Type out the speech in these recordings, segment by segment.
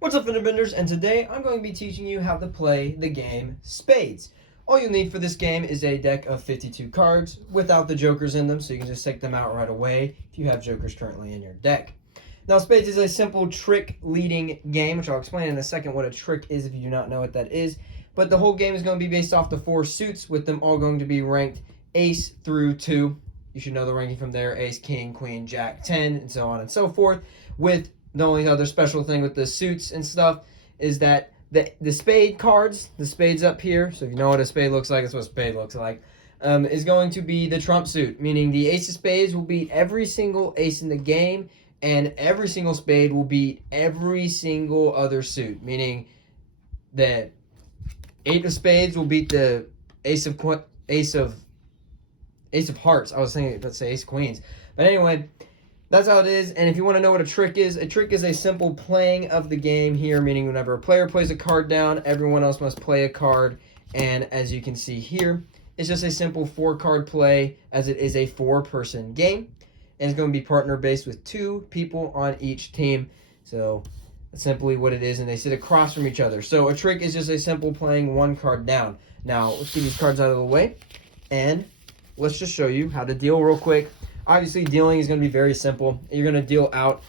What's up, fender benders? And today I'm going to be teaching you how to play the game Spades. All you'll need for this game is a deck of 52 cards without the jokers in them, so you can just take them out right away if you have jokers currently in your deck. Now, Spades is a simple trick leading game, which I'll explain in a second what a trick is if you do not know what that is. But the whole game is going to be based off the 4 suits, with them all going to be ranked ace through 2. You should know the ranking from there: ace, king, queen, jack, 10, and so on and so forth. With the only other special thing with the suits and stuff is that the spade cards, the spades up here, so if you know what a spade looks like, that's what a spade looks like, is going to be the trump suit, meaning the ace of spades will beat every single ace in the game, and every single spade will beat every single other suit, meaning that 8 of spades will beat the ace of hearts. I was thinking, let's say ace of queens. But anyway, that's how it is. And if you want to know what a trick is a simple playing of the game here, meaning whenever a player plays a card down, everyone else must play a card. And as you can see here, it's just a simple 4-card play, as it is a 4-person game. And it's going to be partner-based with 2 people on each team. So that's simply what it is, and they sit across from each other. So a trick is just a simple playing 1 card down. Now, let's get these cards out of the way, and let's just show you how to deal real quick. Obviously, dealing is going to be very simple. You're going to deal out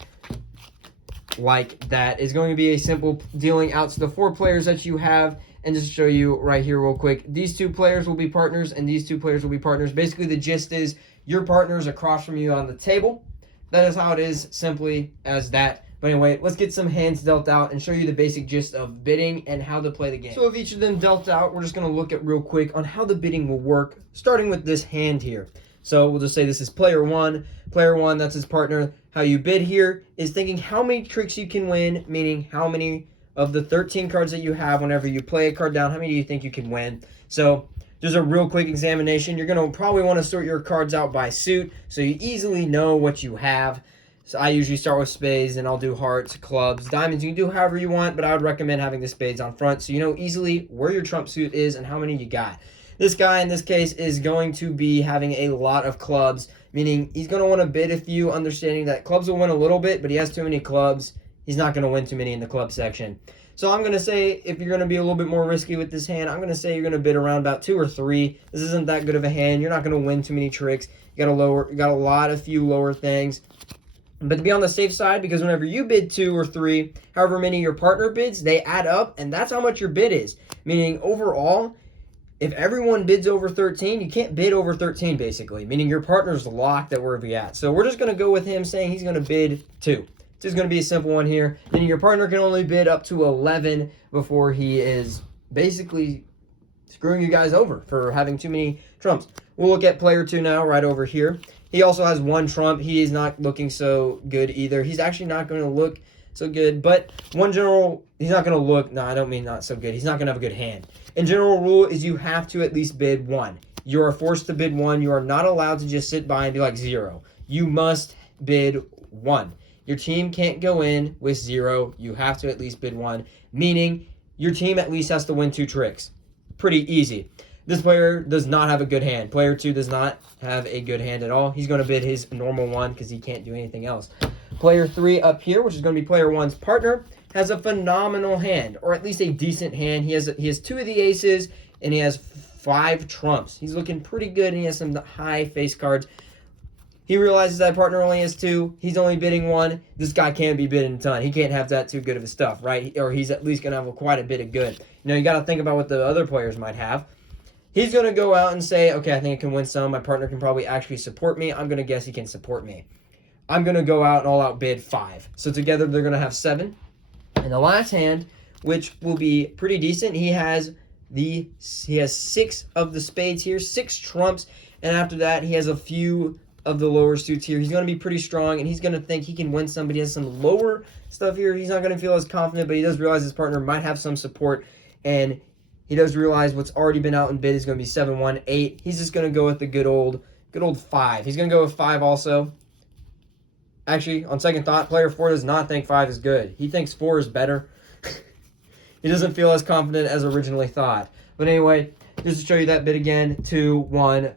like that. It's going to be a simple dealing out to the 4 players that you have. And just show you right here real quick, these 2 players will be partners, and these 2 players will be partners. Basically, the gist is your partner's across from you on the table. That is how it is, simply as that. But anyway, let's get some hands dealt out and show you the basic gist of bidding and how to play the game. So if each of them dealt out, we're just going to look at real quick on how the bidding will work, starting with this hand here. So we'll just say this is player 1. Player 1, that's his partner. How you bid here is thinking how many tricks you can win, meaning how many of the 13 cards that you have whenever you play a card down, how many do you think you can win? So just a real quick examination. You're going to probably want to sort your cards out by suit so you easily know what you have. So I usually start with spades, and I'll do hearts, clubs, diamonds. You can do however you want, but I would recommend having the spades on front so you know easily where your trump suit is and how many you got. This guy, in this case, is going to be having a lot of clubs, meaning he's going to want to bid a few, understanding that clubs will win a little bit, but he has too many clubs. He's not going to win too many in the club section. So I'm going to say, if you're going to be a little bit more risky with this hand, I'm going to say you're going to bid around about 2 or 3. This isn't that good of a hand. You're not going to win too many tricks. You got a few lower things. But to be on the safe side, because whenever you bid 2 or 3, however many your partner bids, they add up, and that's how much your bid is. Meaning, overall, if everyone bids over 13, you can't bid over 13, basically. Meaning your partner's locked at wherever you're at. So we're just going to go with him saying he's going to bid 2. This is going to be a simple one here. Then your partner can only bid up to 11 before he is basically screwing you guys over for having too many trumps. We'll look at player 2 now, right over here. He also has 1 trump. He is not looking so good either. He's actually not going to look so good, but he's not going to look, no, I don't mean not so good. He's not going to have a good hand. In general rule is you have to at least bid 1. You are forced to bid 1. You are not allowed to just sit by and be like 0. You must bid 1. Your team can't go in with 0. You have to at least bid 1, meaning your team at least has to win 2 tricks. Pretty easy. This player does not have a good hand. Player 2 does not have a good hand at all. He's going to bid his normal 1 because he can't do anything else. Player 3 up here, which is going to be player 1's partner, has a phenomenal hand, or at least a decent hand. He has 2 of the aces, and he has 5 trumps. He's looking pretty good, and he has some high face cards. He realizes that partner only has 2. He's only bidding 1. This guy can't be bidding a ton. He can't have that too good of a stuff, right? Or he's at least going to have quite a bit of good. You got to think about what the other players might have. He's going to go out and say, okay, I think I can win some. My partner can probably actually support me. I'm going to guess he can support me. I'm going to go out and all-out bid 5. So together they're going to have 7. And the last hand, which will be pretty decent, he has 6 of the spades here, 6 trumps. And after that, he has a few of the lower suits here. He's going to be pretty strong, and he's going to think he can win some, but he has some lower stuff here. He's not going to feel as confident, but he does realize his partner might have some support, and he does realize what's already been out in bid is going to be 7, 1, 8. He's just going to go with the good old 5. He's going to go with 5 also. Actually, on second thought, player 4 does not think 5 is good. He thinks 4 is better. He doesn't feel as confident as originally thought. But anyway, just to show you that bid again, 2, 1,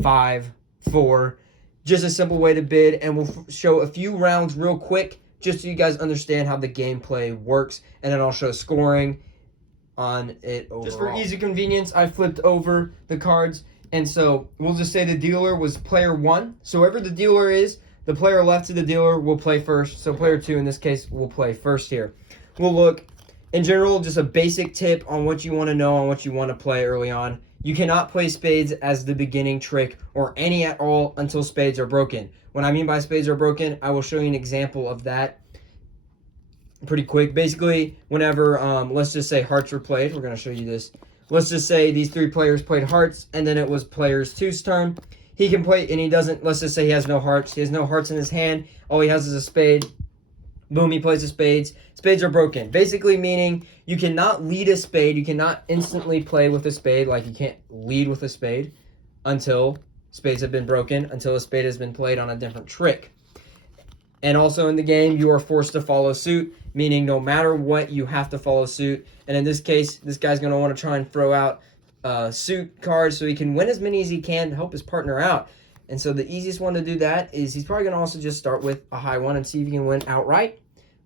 5, 4. Just a simple way to bid, and we'll show a few rounds real quick just so you guys understand how the gameplay works, and then I'll show scoring on it overall. Just for easy convenience, I flipped over the cards, and so we'll just say the dealer was player 1. So whoever the dealer is, the player left to the dealer will play first. So player 2 in this case will play first here. We'll look, in general, just a basic tip on what you want to know, on what you want to play early on. You cannot play spades as the beginning trick or any at all until spades are broken. What I mean by spades are broken, I will show you an example of that pretty quick. Basically, whenever, let's just say hearts were played, we're going to show you this. Let's just say these 3 players played hearts, and then it was players 2's turn. He can play, and he doesn't, let's just say he has no hearts. He has no hearts in his hand. All he has is a spade. Boom, he plays the spades. Spades are broken. Basically meaning you cannot lead a spade. You cannot instantly play with a spade. Like, you can't lead with a spade until spades have been broken, until a spade has been played on a different trick. And also in the game, you are forced to follow suit, meaning no matter what, you have to follow suit. And in this case, this guy's going to want to try and throw out suit cards so he can win as many as he can to help his partner out. And so the easiest one to do that is he's probably going to also just start with a high one and see if he can win outright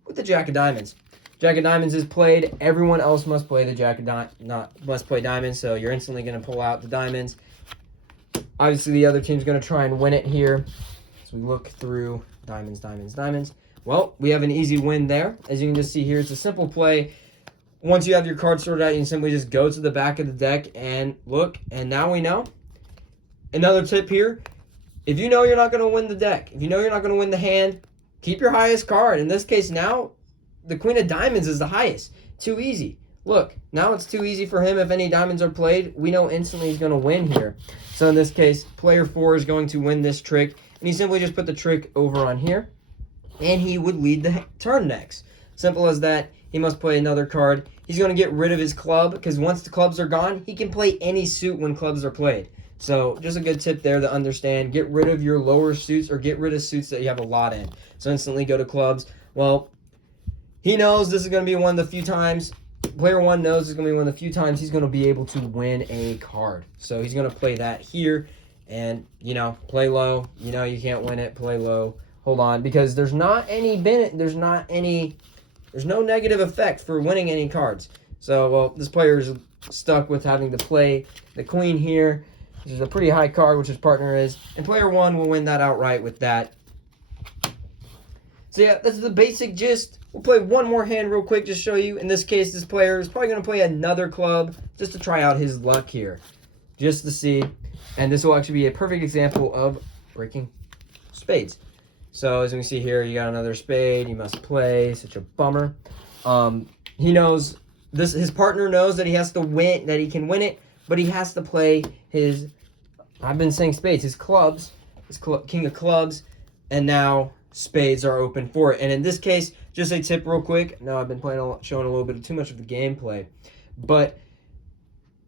with the Jack of Diamonds. Jack of Diamonds is played. Everyone else must play the Jack of must play Diamonds, so you're instantly going to pull out the Diamonds. Obviously, the other team's going to try and win it here. So we look through Diamonds, Diamonds, Diamonds. Well, we have an easy win there. As you can just see here, it's a simple play. Once you have your cards sorted out, you can simply just go to the back of the deck and look. And now we know. Another tip here. If you know you're not going to win the deck, if you know you're not going to win the hand, keep your highest card. In this case now, the Queen of Diamonds is the highest. Too easy. Look, now it's too easy for him. If any diamonds are played, we know instantly he's going to win here. So in this case, player 4 is going to win this trick. And he simply just put the trick over on here. And he would lead the turn next. Simple as that. He must play another card. He's going to get rid of his club, because once the clubs are gone, he can play any suit when clubs are played. So just a good tip there to understand. Get rid of your lower suits, or get rid of suits that you have a lot in. So instantly go to clubs. Well, he knows this is going to be one of the few times. Player 1 knows this is going to be one of the few times he's going to be able to win a card. So he's going to play that here. And, play low. You can't win it. Play low. Hold on. Because there's no negative effect for winning any cards. So, well, this player is stuck with having to play the queen here. This is a pretty high card, which his partner is. And player 1 will win that outright with that. So, yeah, that's the basic gist. We'll play one more hand real quick, just show you. In this case, this player is probably going to play another club just to try out his luck here. Just to see. And this will actually be a perfect example of breaking spades. So, as we see here, you got another spade. You must play. Such a bummer. He knows this. His partner knows that he has to win, that he can win it, but he has to play his, I've been saying spades, his clubs, king of clubs, and now spades are open for it. And in this case, just a tip real quick. Now, I've been showing a little bit of too much of the gameplay, but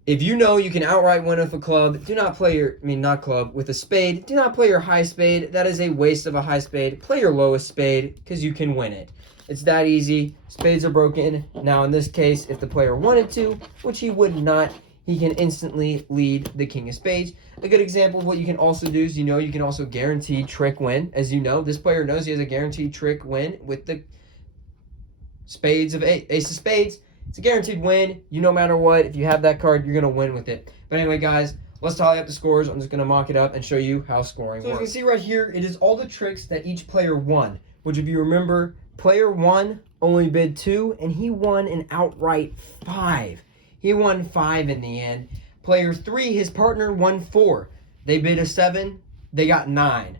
if you know you can outright win with a club, do not play with a spade. Do not play your high spade. That is a waste of a high spade. Play your lowest spade, because you can win it. It's that easy. Spades are broken. Now, in this case, if the player wanted to, which he would not, he can instantly lead the king of spades. A good example of what you can also do is, you can also guarantee trick win. As you know, this player knows he has a guaranteed trick win with the spades of ace of spades. It's a guaranteed win. No matter what, if you have that card, you're going to win with it. But anyway, guys, let's tally up the scores. I'm just going to mock it up and show you how scoring works. So as you can see right here, it is all the tricks that each player won, which, if you remember, player 1 only bid 2, and he won an outright 5. He won 5 in the end. Player 3, his partner, won 4. They bid a 7. They got 9.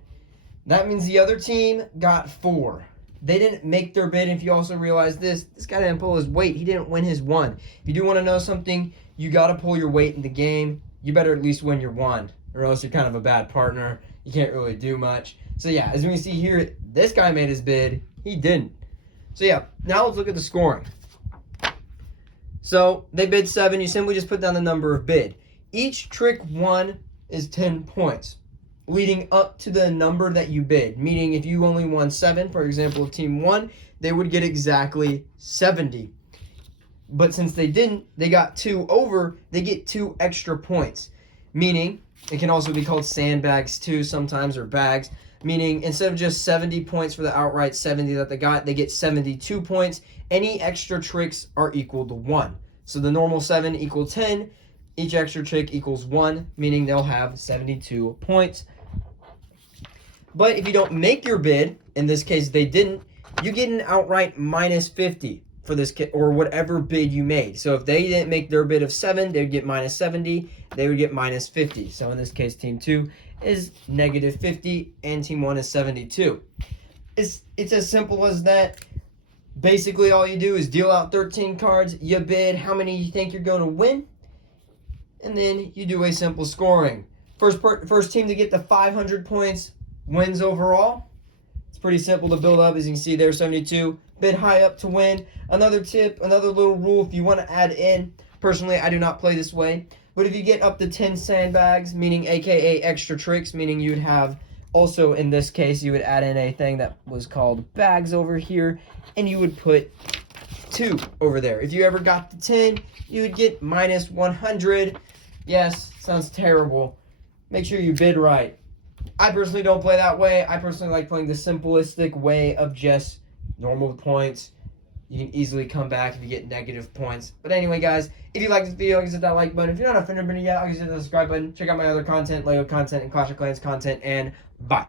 That means the other team got 4. They didn't make their bid. If you also realize this guy didn't pull his weight. He didn't win his 1. If you do want to know something, you got to pull your weight in the game. You better at least win your 1, or else you're kind of a bad partner. You can't really do much. So yeah, as we can see here, this guy made his bid. He didn't. So yeah, now let's look at the scoring. So they bid 7. You simply just put down the number of bid. Each trick won is 10 points, leading up to the number that you bid. Meaning if you only won 7, for example, if team 1, they would get exactly 70. But since they didn't, they got 2 over, they get 2 extra points. Meaning, it can also be called sandbags too sometimes, or bags. meaning instead of just 70 points for the outright 70 that they got, they get 72 points. Any extra tricks are equal to 1. So the normal 7 equals 10. Each extra trick equals 1, meaning they'll have 72 points. But if you don't make your bid, in this case they didn't, you get an outright minus 50 for this kit, or whatever bid you made. So if they didn't make their bid of 7, they would get minus 70, they would get minus 50. So in this case, team 2 is negative 50, and team 1 is 72. It's as simple as that. Basically, all you do is deal out 13 cards, you bid how many you think you're going to win, and then you do a simple scoring. First team to get the 500 points wins overall. It's pretty simple to build up. As you can see there, 72. Bid high up to win. Another tip, another little rule if you want to add in. Personally, I do not play this way. But if you get up to 10 sandbags, meaning AKA extra tricks, meaning you'd have also, in this case, you would add in a thing that was called bags over here, and you would put 2 over there. If you ever got to 10, you would get minus 100. Yes, sounds terrible. Make sure you bid right. I personally don't play that way. I personally like playing the simplistic way of just normal points. You can easily come back if you get negative points. But anyway, guys, if you like this video, hit that like button. If you're not a fan of it yet, hit the subscribe button. Check out my other content, LEGO content, and Clash of Clans content, and bye.